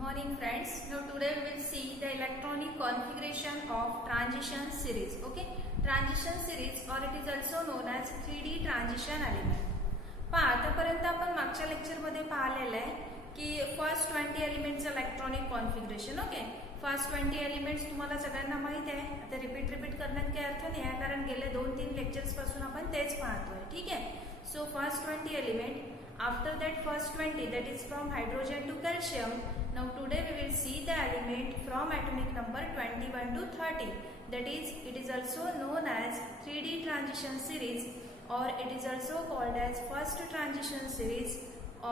Morning friends. Now today we will see the electronic configuration of transition series. Okay, transition series or it is also known as 3D transition element. पहा आतापर्यंत आपण मागच्या lecture मध्ये पाहिलेलं आहे की first 20 एलिमेंट्सचं electronic configuration. Okay, first 20 elements तुम्हाला सगळ्यांना माहित आहे. आता रिपीट करण्यात काही अर्थ नाही आहे कारण गेले 2-3 लेक्चर्स पासून आपण तेच पाहतोय. ठीक आहे. So first 20 element. After that first 20, that is from hydrogen to calcium. Now today we will see the element from atomic number 21 to 30. That is, it is also known as 3D transition series, or it is also called as first transition series,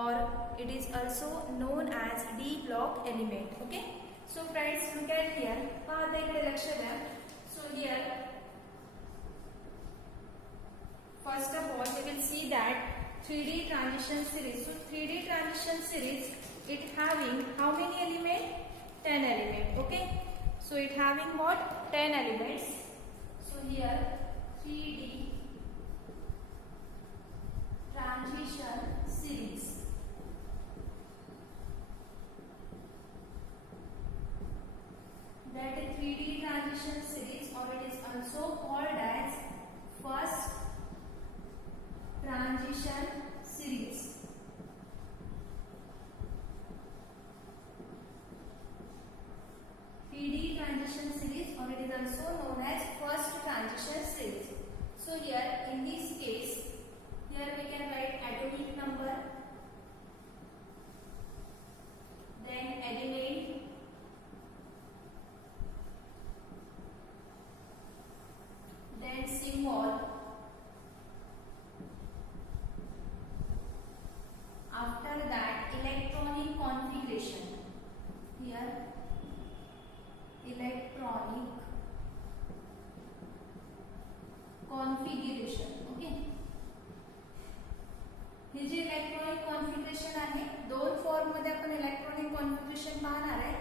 or it is also known as D block element. Okay. So friends, look at here. So here, first of all, we will see that 3D transition series. So 3D transition series, it having how many elements? 10 elements. Okay. So it having what? 10 elements. So here 3D transition series. That is 3D transition series, or it is also called as first transition series. 3D transition series, or it is also known as first transition series. So here in this case, here we can write atomic number, then element, then symbol. After that, electronic configuration. Here, electronic configuration. Okay. हे जे electronic configuration आहे, दोन form मध्ये आपण electronic configuration पाहणार आहे.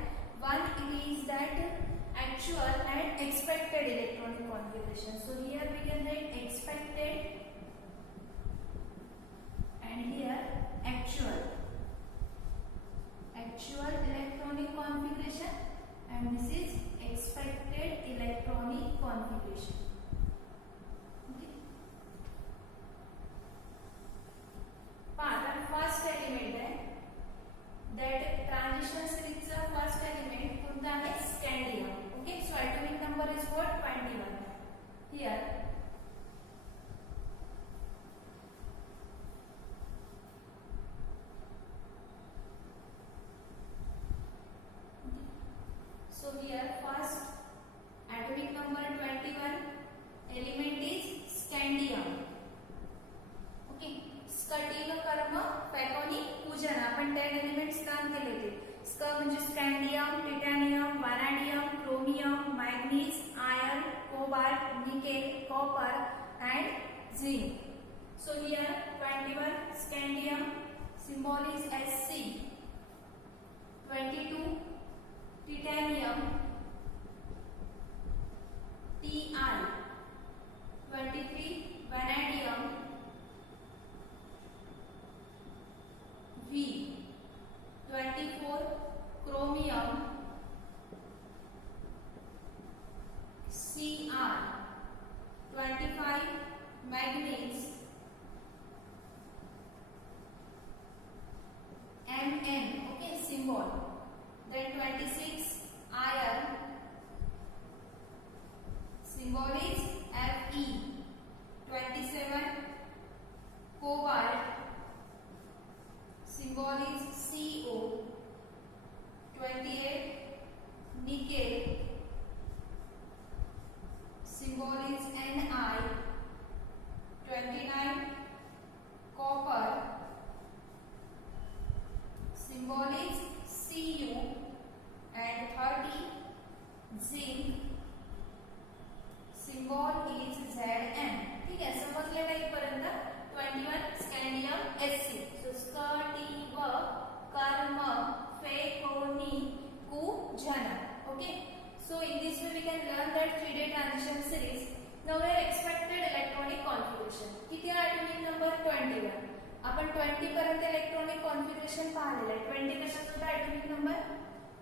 One it is that actual and expected electronic configuration. So here we can write expected and here actual electronic configuration, and this is expected electronic configuration. Okay. Part first element है that transition series चा first element कोणता आहे? scandium. Okay, so atomic number is what? 21. Here so here first atomic number 21 element is scandium. Okay, स्कटिन कर्म फॅकोनी पूजन. आपण 10 elements काम केले होते. स्क म्हणजे scandium, titanium, vanadium, chromium, manganese, iron, cobalt, nickel, copper and zinc. So here 21 scandium, symbol is Sc. 22 titanium, Ti. 23 vanadium, V. 24 chromium, Cr. 25 manganese, Mn. Okay, symbol. Then 26 iron, symbol is Fe. 27 cobalt, symbol is Co. 28 nickel, symbol is Ni. 29 copper, symbol is Cu.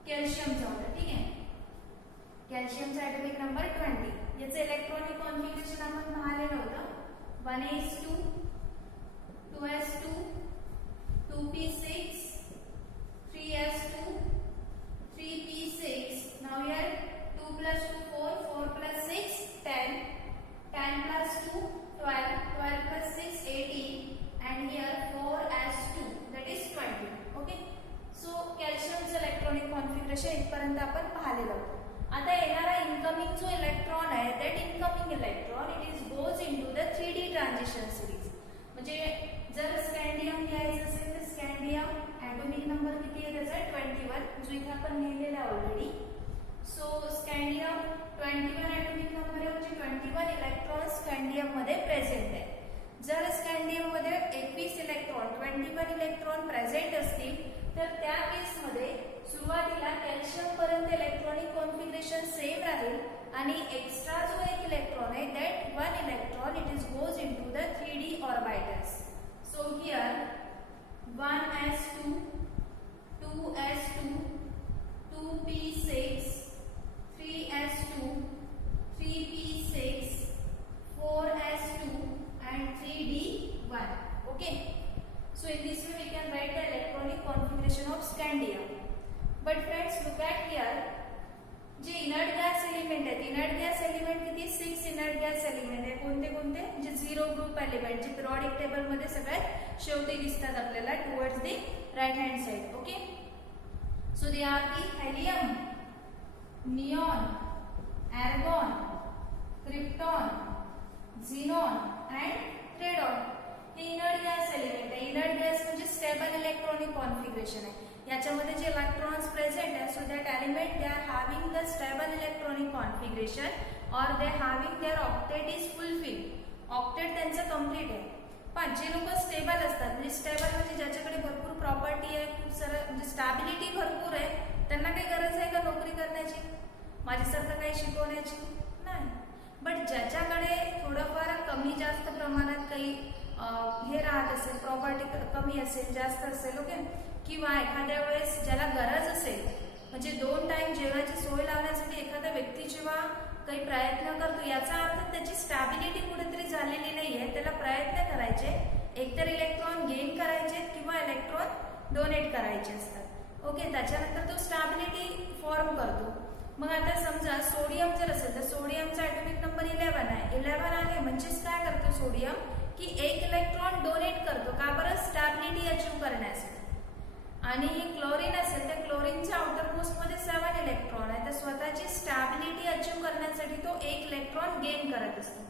कॅल्शियमचा होता, ठीक आहे. कॅल्शियमचा atomic number 20. याचं electronic configuration आपण पाहिलेलं होतं. 1s2 2s2 2p6 3s2 3p6. Now here 2 plus 2 4 4 plus 6 10 10 plus 2 12 12 plus 6 18 and here 4s2 that is 20. Okay, so कॅल्शियमचं electronic configuration इथपर्यंत आपण पाहिलेलं होतं. आता येणारा इनकमिंग जो इलेक्ट्रॉन आहे that incoming electron it is goes into the 3D transition series. म्हणजे जर स्कॅन्डियम घ्यायचं असेल तर स्कॅन्डियम ॲटॉमिक नंबर किती आहे त्याचा 21, जो इथे आपण लिहिलेला आहे ऑलरेडी. सो स्कॅन्डियम 21 ॲटॉमिक नंबर आहे, म्हणजे 21 इलेक्ट्रॉन स्कॅन्डियम मध्ये प्रेझेंट आहे. जर स्कॅन्डियम मध्ये 21 इलेक्ट्रॉन 21 इलेक्ट्रॉन प्रेझेंट असतील तर त्या केसमध्ये सुरुवातीला कॅल्शियम पर्यंत इलेक्ट्रॉनिक कॉन्फिगरेशन सेम राहील आणि एक्स्ट्रा जो एक इलेक्ट्रॉन आहे that 1 electron it is goes into the 3D orbitals. So here 1s2 2s2 2p6 3s2 3p6 4s2 and 3d1. Okay, so in this way we can write the electronic configuration of scandium. But friends, look at here, जे inert gas element आहेत, inert gas element किती 6 inert gas element आहे. कोणते कोणते, म्हणजे 0 group element जे periodic table मध्ये सगळ्यात शेवटी दिसतात आपल्याला towards the right hand side. Okay, so they are the helium, neon, argon, krypton, xenon and radon. हे इनर्ट गॅस एलिमेंट आहे. इनर्ट गॅस म्हणजे स्टेबल इलेक्ट्रॉनिक कॉन्फिगरेशन आहे. याच्यामध्ये जे इलेक्ट्रॉन्स प्रेझेंट आहे, so that element they are having the stable electronic configuration और they having their octet is fulfil. Octet त्यांचं complete आहे. पण जे लोक स्टेबल असतात, म्हणजे स्टेबल म्हणजे ज्याच्याकडे भरपूर प्रॉपर्टी आहे, खूप सारं म्हणजे स्टॅबिलिटी भरपूर आहे, त्यांना काही गरज आहे का नोकरी करण्याची, माझ्यासारखं काही शिकवण्याची नाही. बट ज्याच्याकडे थोडंफार कमी जास्त प्रमाणात काही हे राहत असेल, प्रॉपर्टी कमी असेल जास्त असेल, ओके, किंवा एखाद्या वेळेस ज्याला गरज असेल, म्हणजे 2 टाइम जेवणाची सोय लावण्यासाठी एखादा व्यक्ती जेव्हा काही प्रयत्न करतो, याचा अर्थ त्याची स्टॅबिलिटी कुठेतरी झालेली नाहीये. त्याला प्रयत्न करायचे, एकतर इलेक्ट्रॉन गेन करायचे किंवा इलेक्ट्रॉन डोनेट करायचे असतात. ओके, त्याच्यानंतर तो स्टॅबिलिटी फॉर्म करतो. मग आता समजा सोडियम जर असेल तर सोडियमचा ॲटॉमिक नंबर 11 आहे. 11 आहे म्हणजेच काय करतो सोडियम की एक इलेक्ट्रॉन डोनेट करतो. का बरं, स्टॅबिलिटी अचीव करण्यासाठी. आणि क्लोरीन असेल तर क्लोरीनच्या आउटर मोस्ट मध्ये 7 इलेक्ट्रॉन आहे, तर स्वतःची स्टॅबिलिटी अचीव करण्यासाठी तो एक इलेक्ट्रॉन गेन करत असतो.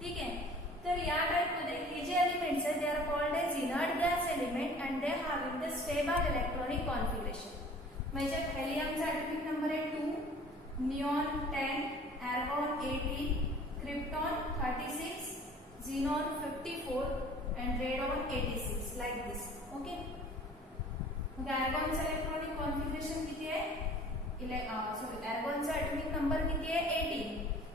ठीक आहे, तर या टाइप मध्ये हे जे एलिमेंट्स आहेत they are called as inert gas element and they having the stable electronic configuration. म्हणजे हेलियमचा ॲटॉमिक नंबर आहे 2, neon 10, argon 18, krypton 36, xenon 54 and radon 86 like this. Okay, आर्गॉनचा इलेक्ट्रॉनिक कॉन्फिगरेशन किती आहे, आर्गॉनचा ॲटॉमिक नंबर किती आहे 18.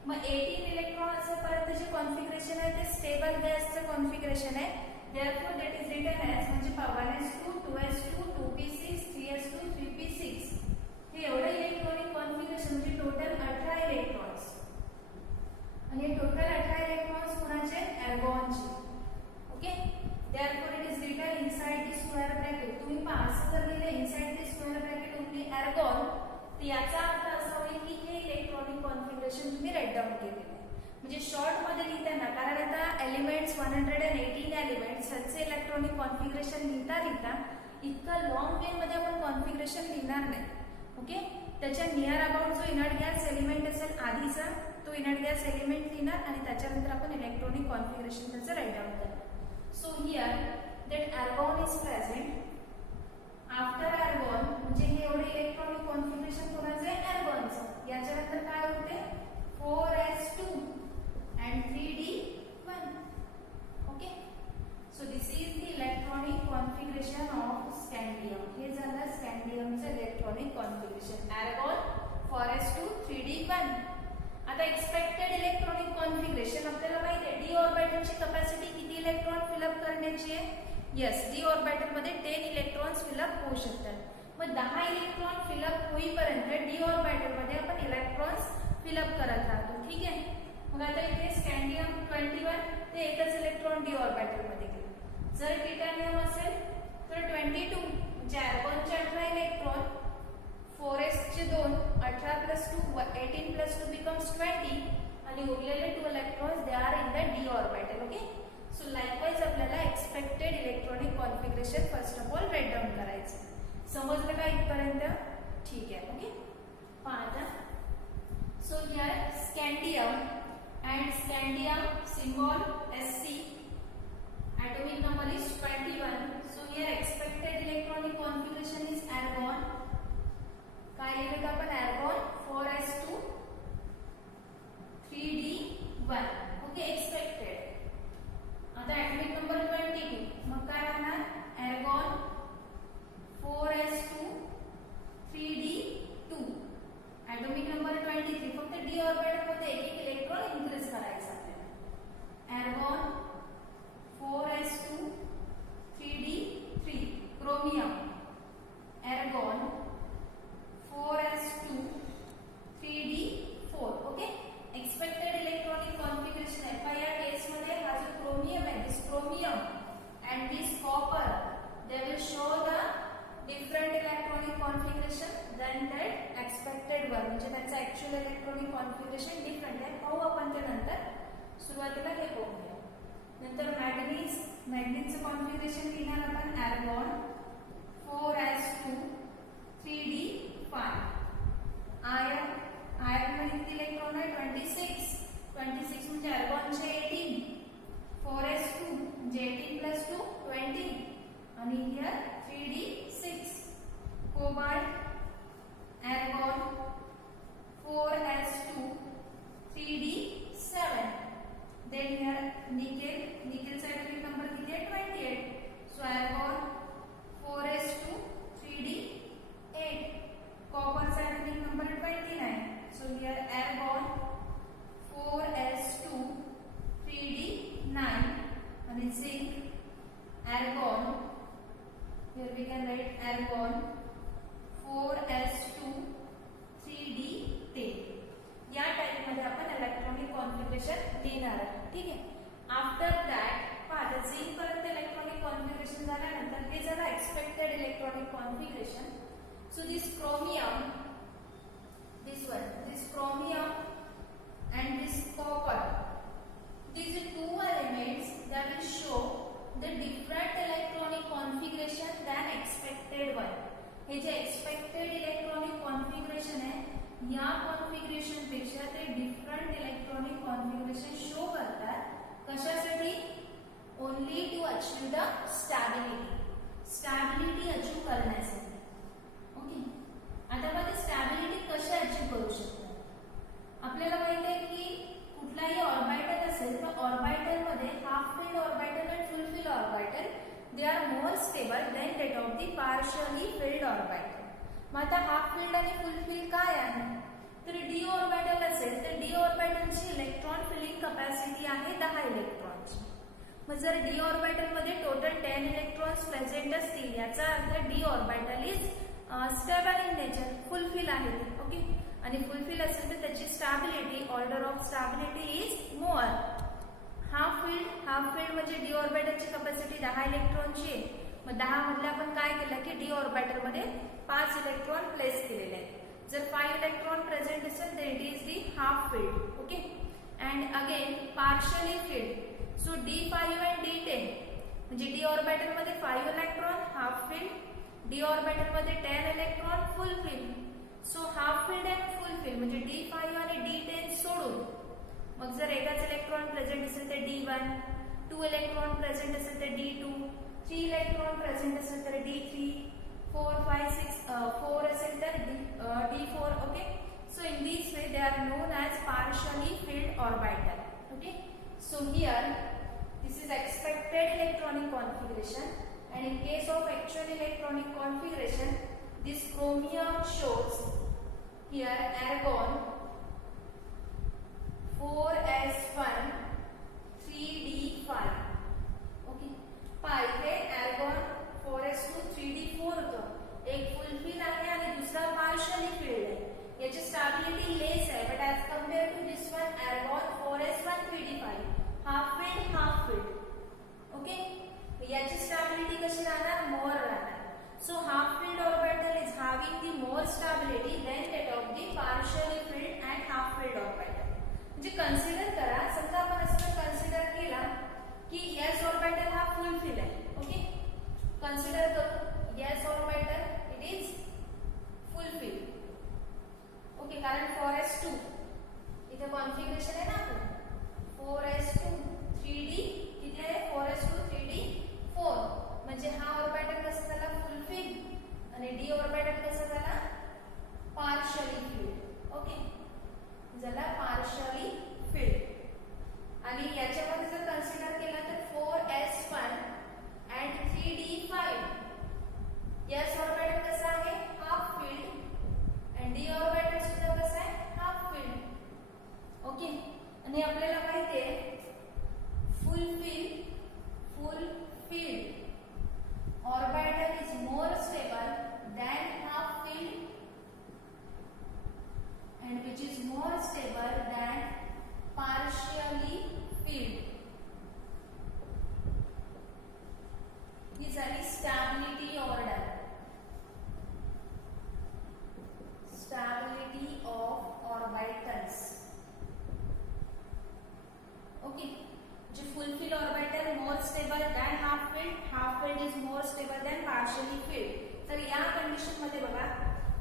मग 18 इलेक्ट्रॉन असेपर्यंत जे कॉन्फिगरेशन आहे ते स्टेबल गॅसचं कॉन्फिगरेशन आहे. Therefore that is written as म्हणजे 1s2 2s2 2p6 3s2 3p6. हे एवढं इलेक्ट्रॉनिक कॉन्फिगरेशन म्हणजे टोटल 18 इलेक्ट्रॉन्स. आणि टोटल 18 इलेक्ट्रॉन्स कोणाचे, आर्गॉनचे. Okay, therefore it is written inside the square bracket. तुम्ही असं जर लिहिलं inside the square bracket only argon, तर याचा अर्थ असा होईल की हे इलेक्ट्रॉनिक कॉन्फिगरेशन तुम्ही राईट डाऊन केलेले आहे. म्हणजे शॉर्ट मध्ये लिहिताना, कारण आता एलिमेंट्स 118 एलिमेंट्स ह्याचे इलेक्ट्रॉनिक कॉन्फिगरेशन लिहिता इतकं लॉंग वे मध्ये आपण कॉन्फिगरेशन लिहिणार नाही. ओके, त्याच्या नियर अबाउट जो इनर्ट गॅस एलिमेंट असेल आधीचा तो इनर्ट गॅस एलिमेंट लिहिणार आणि त्याच्यानंतर आपण इलेक्ट्रॉनिक कॉन्फिगरेशन त्याचं राईट डाऊन करणार. So here that argon is present. After argon म्हणजे हे एवढे इलेक्ट्रॉनिक कॉन्फिगरेशन कोणाचे, आर्गॉनचं. याच्यानंतर काय होते 4s2 and 3d1. Okay, so this is the electronic configuration of scandium. हे झालं स्कॅन्डियमचं electronic configuration, argon 4s2 3d1. आता एक्सपेक्टेड इलेक्ट्रॉनिक कॉन्फिगरेशन आपल्याला माहिती आहे डी ऑर्बिटलची कॅपॅसिटी किती इलेक्ट्रॉन फिलअप करण्याची आहे. येस, डी ऑर्बिटल मध्ये 10 इलेक्ट्रॉन्स फिलअप होऊ शकतात. मग 10 इलेक्ट्रॉन फिलअप होईपर्यंत इलेक्ट्रॉन्स फिलअप करत राहतो. ठीक आहे. मग आता इथे स्कॅन्डियम 21 ते एकच इलेक्ट्रॉन डी ऑर्बिटल मध्ये गेले. जर टिटॅनियम असेल तर 22 म्हणजे अर्गॉनचे 18 इलेक्ट्रॉन, 4s चे 2, 18 + 2 18 + 2 becomes 20 आणि उरलेले 2 electrons they are in the D orbital. Okay. So likewise आपल्याला expected electronic configuration first of all write down करायचं. समजलं का इथपर्यंत? ठीक आहे. ओके. पहा. So here scandium and scandium symbol Sc, atomic number is 21. So here expected electronic configuration is argon. काय लिहिलं आपण? argon 4s2 3d1. Okay. expected. आता atomic number 22. मग काय राहणार? argon 4s2 3d2. atomic number 23. फक्त d ऑर्बिटल मध्ये एक इलेक्ट्रॉन इन्क्रीज करायचा आपल्याला. argon 4s2 3d3. Chromium argon 4s2 3d4. Okay. Expected electronic configuration आहे. पण या केस मध्ये हा जो क्रोमियम आहे, दिस chromium and this copper, they will show the different electronic configuration than that expected one. म्हणजे त्याचं ऍक्च्युअल इलेक्ट्रॉनिक कॉन्फिगरेशन डिफरंट आहे. पाहू आपण ते नंतर. सुरुवातीला हे पाहूया. नंतर मॅग्नीजचं कॉन्फिगरेशन लिहिणार आपण. argon 4s2 3d5. आयर्न मध्ये किती इलेक्ट्रॉन आहे? 26. 26 म्हणजे argonचे 18. 4s2 म्हणजे 18 + 2 20 आणि here 3d6. Cobalt argon 4s2 3d7. then here nickel चा atomic number किती आहे? 28. so argon 4s2 3d8. copper चा atomic number 29. so here argon 4s2 3d9 and zinc argon, here we can write argon 4s2 3d10. या type मध्ये आपण electronic configuration लिहिणार आहोत. ठीक आहे. आफ्टर दॅट पहा झिंक पर्यंत इलेक्ट्रॉनिक कॉन्फिगरेशन झाल्यानंतर हे झालं expected electronic configuration. So this chromium, this chromium and this copper, these two elements that will show the different electronic configuration than expected one. हे जे एक्सपेक्टेड इलेक्ट्रॉनिक कॉन्फिगरेशन आहे, या configuration पेक्षा ते डिफरंट इलेक्ट्रॉनिक कॉन्फिगरेशन शो करतात. कशासाठी? Only to achieve the stability achieve करण्यासाठी. Okay. आता बघा स्टॅबिलिटी कशी अचीव करू शकतात? आपल्याला माहिती आहे की कुठलाही ऑर्बिटल असेल तर ऑर्बिटल मध्ये हाफ फिल्ड ऑर्बिटल आणि फुल field orbital they are more stable then that of the partially field orbital. मग आता हाफ फिल्ड आणि फुल फिल्ड काय आहे? तर डी ऑर्बिटल असेल तर डी ऑर्बिटलची इलेक्ट्रॉन फिलिंग कॅपॅसिटी आहे 10 इलेक्ट्रॉनची. मग जर डी ऑर्बिटल मध्ये टोटल 10 इलेक्ट्रॉन्स प्रेझेंट असतील याचा अर्थ D orbital is stable in nature, fulfil आहे. ओके. आणि फुलफिल असेल तर त्याची stability, order of stability is more. Half filled म्हणजे डी ऑर्बिटलची कॅपॅसिटी 10 इलेक्ट्रॉनची आहे. मग 10 मधले आपण काय केलं की डी ऑर्बिटल मध्ये 5 इलेक्ट्रॉन प्लेस केलेले आहेत. जर 5 इलेक्ट्रॉन प्रेझेंट असेल तर it is the half filled. Okay. And again partially field. So D5 and D10 म्हणजे डी ऑर्बिटल मध्ये 5 electron half filled, D orbital मध्ये 10 electron full field. So half field and full field म्हणजे D5 आणि D10 सोडून मग जर एकच electron present असेल तर D1, 2 इलेक्ट्रॉन प्रेझेंट असेल तर D2, 3 इलेक्ट्रॉन प्रेझेंट असेल तर D3, 4, 5, 6, 4 असेल तर D4. Okay. So in this way they are non as partially field orbital. Okay. So here this is expected electronic configuration, and in case of actual electronic configuration this chromium shows here argon 4s1 3d5. Okay. पाहिजे argon 4s2 3d4 होतं. एक फुल fill आहे आणि दुसरा partially filled आहे. याची stability less okay, याची stability कशी राहणार, मोर राहणार. So half filled orbital is having the more stability than that of the partially filled and half filled orbital. म्हणजे कन्सिडर करा, समजा आपण असं कन्सिडर केला की एस ऑर्बिटल हा फुल फिल आहे. ओके, कन्सिडर करू S orbital it is full fill. Okay, कारण 4s2 इथे कॉन्फिगरेशन आहे ना आपलं 4s2 3d किती आहे 4s2 3d 4 म्हणजे हा ऑर्बिटल कसा झाला फुल फिल आणि डी ऑर्बिटल कसा झाला पार्शियली फिल्ड. ओके, झाला पार्शियली फिल्ड. आणि याच्यामध्ये जर कन्सिडर केला तर 4s1 and 3d5 s orbital कसा आहे हाफ फिल्ड आणि डी ऑर्बिटल सुद्धा कसा आहे हाफ फिल्ड. ओके, आणि आपल्याला माहिती आहे फुल field orbital is more stable than half filled and which is more stable than partially filled. These are the stability order. Stability of orbitals. Okay, जे फुल orbital more stable than half field is more stable than partially field. तर या condition मध्ये बघा,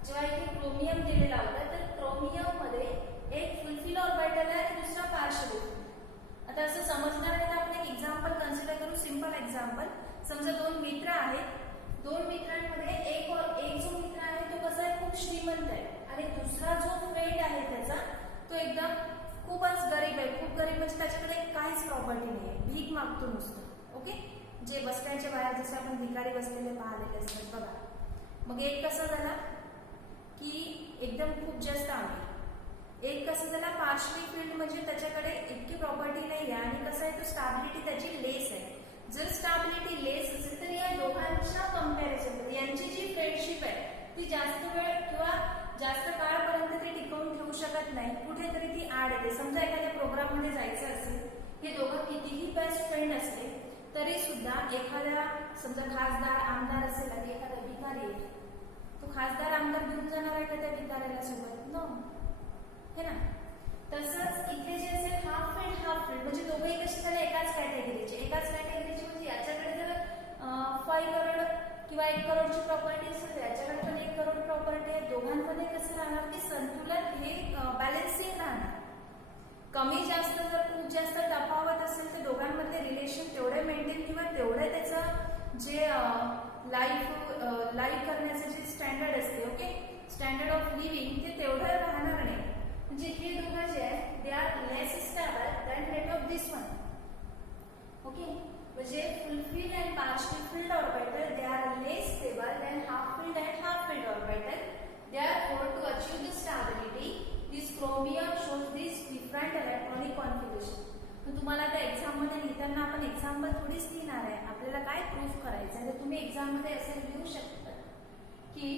जेव्हा इथे chromium दिलेला होता तर क्रोमियम मध्ये एक फुल ऑर्बिटल आहे आणि दुसरा पार्शियली. आता असं समजणार नाही तर आपण एक एक्झाम्पल कन्सिडर करू, सिंपल एक्झाम्पल. समजा दोन मित्र आहेत, दोन मित्रांमध्ये एक जो मित्र आहे तो कसा आहे खूप श्रीमंत आहे आणि दुसरा जो फ्रेंड आहे त्याचा तो एकदम खूपच गरीब आहे. खूप गरीब म्हणजे त्याच्याकडे काहीच प्रॉपर्टी नाही आहे, भीक मागतो नुसतं. ओके, जे बसण्याच्या बाहेर जसं आपण भिकारी बसलेले पाहिलेले असतात बघा. मग एक कसं झाला की एकदम खूप जास्त आहे, एक कसं झाला पार्शियली फील्ड म्हणजे त्याच्याकडे इतकी प्रॉपर्टी नाही आहे आणि कसं आहे तो स्टॅबिलिटी त्याची लेस आहे. जर स्टॅबिलिटी लेस असेल तर या दोघांच्या कंपॅरिझन यांची जी फ्रेंडशिप आहे ती जास्त वेळ किंवा जास्त काळापर्यंत ती टिकवून ठेवू शकत नाही, कुठेतरी ती ऍड येते. समजा एखाद्या प्रोग्राम मध्ये जायचं असेल, हे दोघं कितीही बेस्ट फ्रेंड असले तरी सुद्धा एखाद्या समजा खासदार आमदार असेल आणि एखादा भिकारी आहे, तो खासदार आमदार घेऊन जाणार आहे का त्या भिकाऱ्याला सोबत, नो, हे ना. तसंच इथे जे असेल हाफ फील्ड म्हणजे दोघंही कसे झाले एकाच कॅटेगरीचे म्हणजे याच्याकडे जर 5 करोड किंवा 1 करोडची प्रॉपर्टी असेल, याच्याकडे पण 1 करोड प्रॉपर्टी आहे, दोघांमध्ये कसं राहणार की संतुलन हे बॅलन्सिंग राहणार. कमी जास्त जर खूप जास्त तफावत असेल तर दोघांमधले रिलेशन तेवढे मेंटेन किंवा तेवढे त्याचं जे लाईफ करण्याचे जे स्टँडर्ड असते, ओके, स्टँडर्ड ऑफ लिव्हिंग ते तेवढं राहणार नाही. म्हणजे हे दोघं जे आहे they are less stable than that of this one. Okay, म्हणजे full filled and partial filled orbital they are less stable than half filled and half filled orbital. Therefore, to achieve the stability, this chromium shows this different electronic configuration. तर तुम्हाला आता exam मध्ये लिहिताना आपण example थोडीच लिहिणार आहे, आपल्याला काय प्रूफ करायचं आहे तर तुम्ही एक्झाम मध्ये असं लिहू शकता की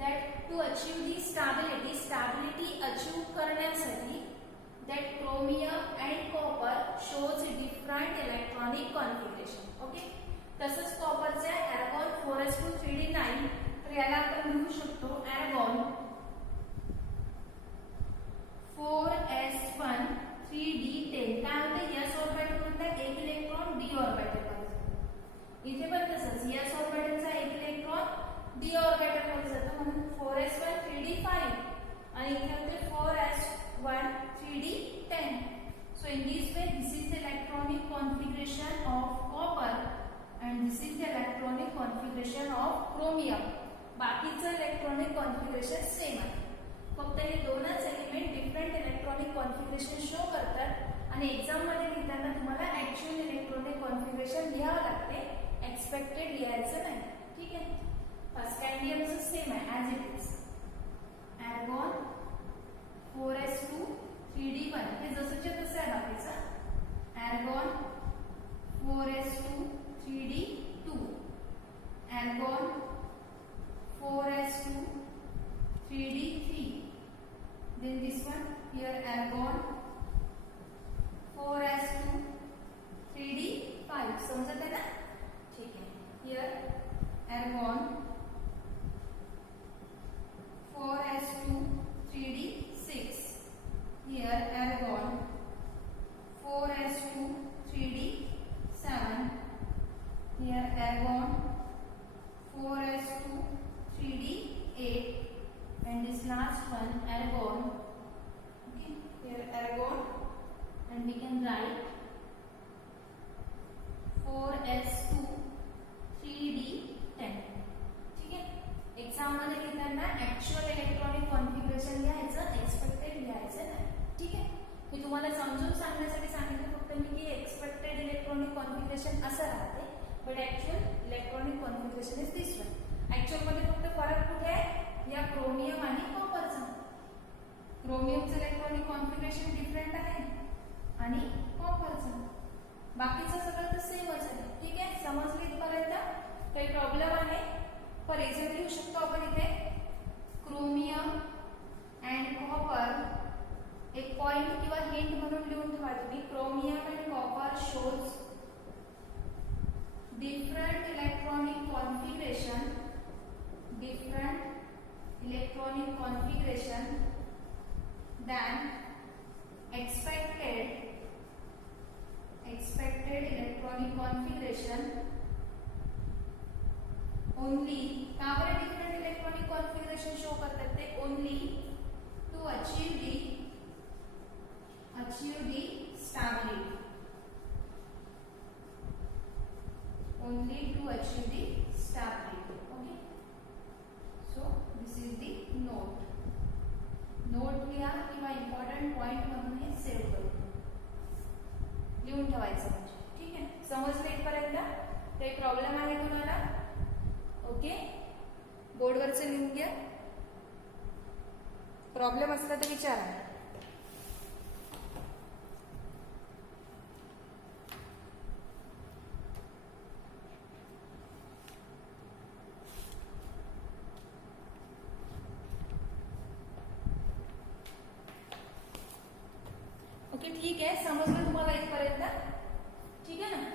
that to achieve the stability achieve करण्यासाठी that chromium and copper shows different electronic configuration. Okay, तसंच कॉपरचे argon 4s2 3d9 तर याला आपण लिहू शकतो argon 4s1 3d10. काय होतं s ऑर्बिटल मध्ये एक इलेक्ट्रॉन d ऑर्बिटल मध्ये, इथे पण तसंच s ऑर्बिटलचा एक इलेक्ट्रॉन d ऑर्बिटल मध्ये जातो म्हणून 4s1 3d5 आणि इथे होते 4s1 3d10. So in this way this is the electronic configuration of copper and this is the electronic configuration of chromium. बाकीचं इलेक्ट्रॉनिक कॉन्फिगरेशन सेम आहे, फक्त हे दोनच element different electronic configuration show करतात आणि एक्झाम मध्ये लिहिताना तुम्हाला ऍक्च्युअल इलेक्ट्रॉनिक कॉन्फिगरेशन लिहावं लागते, एक्सपेक्टेड लिहायचं नाही. ठीक आहे, स्कॅंडियमचं सेम आहे as it is. argon 4s2 3d1 हे जसंच्या तसं आहे बाकीचं. argon 4s2 3d2 argon 4s2 3d3 then this one here argon 4s2 3d5. and this last one argon. Okay, here argon, and we can write 4s2 3d10. ठीक आहे. Exam मध्ये लिहिताना actual electronic configuration लिहायचं, expected लिहायचं नाही. ठीक आहे. मी तुम्हाला समजून सांगण्यासाठी सांगितलं फक्त मी की एक्सपेक्टेड इलेक्ट्रॉनिक कॉन्फिगरेशन असं राहते, but actual electronic configuration is this one. Actual मध्ये फक्त फरक कुठे आहे, या क्रोमियम आणि कॉपरचा. क्रोमियमचं इलेक्ट्रॉनिक कॉन्फिगरेशन डिफरंट आहे आणि कॉपरचं. बाकीचं सगळं तर सेमच आहे. ठीक आहे. समजली इथपर्यंत? काही प्रॉब्लेम आहे? पर रिझल्ट लिहू शकतो आपण इथे क्रोमियम अँड कॉपर. एक पॉइंट किंवा हिंट म्हणून लिहून ठेवा तुम्ही. Chromium and copper shows different electronic configuration, different electronic configuration than expected electronic configuration only. का बरं different electronic configuration शो करतात ते? only to achieve the stability. only to achieve the stability. Okay. So this is the note. Note लिहा किंवा important point म्हणून हे save करून लिहून ठेवायचं म्हणजे. ठीक आहे. समजलं इथपर्यंत? काही प्रॉब्लेम आहे तुम्हाला? ओके. बोर्डवरचं लिहून घ्या. प्रॉब्लेम असला तर विचारा. ओके. ठीक आहे. समजलं तुम्हाला इथपर्यंत? ठीक आहे ना.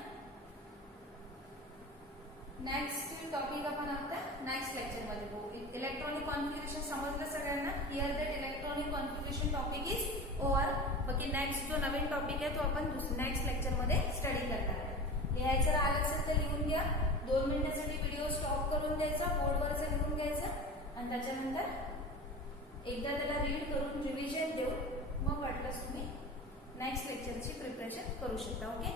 नेक्स्ट टॉपिक आपण आता नेक्स्ट लेक्चर मध्ये बघू. इलेक्ट्रॉनिक कॉन्फिगरेशन समजलं सगळ्यांना? Here that electronic configuration topic is over. बाकी नेक्स्ट जो नवीन टॉपिक आहे तो आपण नेक्स्ट लेक्चर मध्ये स्टडी करणार आहे. लिहायचं राहिलं असेल तर लिहून घ्या. 2 मिनिटासाठी व्हिडिओ स्टॉप करून द्यायचा, बोर्डवरचं लिहून घ्यायचं आणि त्याच्यानंतर एकदा त्याला रीड करून रिव्हिजन देऊन मग वाटलंच तुम्ही नेक्स्ट लेक्चरची प्रिपरेशन करू शकता. ओके.